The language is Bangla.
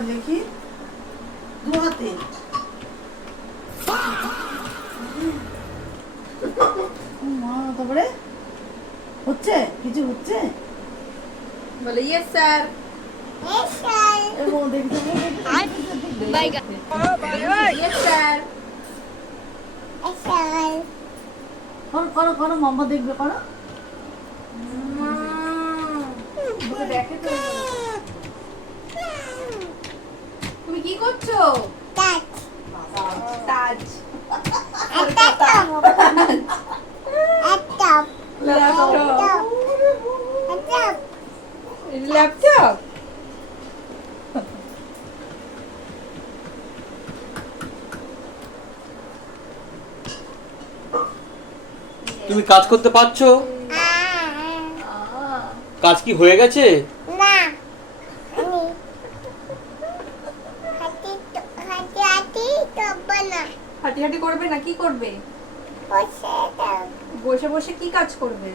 আবার দেখি দু হাতে মা তারপরে হচ্ছে কিছু হচ্ছে বলে ইয়েস স্যার ও দেখতে ইয়েস স্যার করো করো করো মাম্মা দেখবে করো দেখে তো তুমি কি করছো তাজ ল্যাপটপ তুমি কাজ করতে পারছো? কাজ কি হয়ে গেছে? হাঁটি হাঁটি করবে না কি করবে? বসে বসে কি কাজ করবে?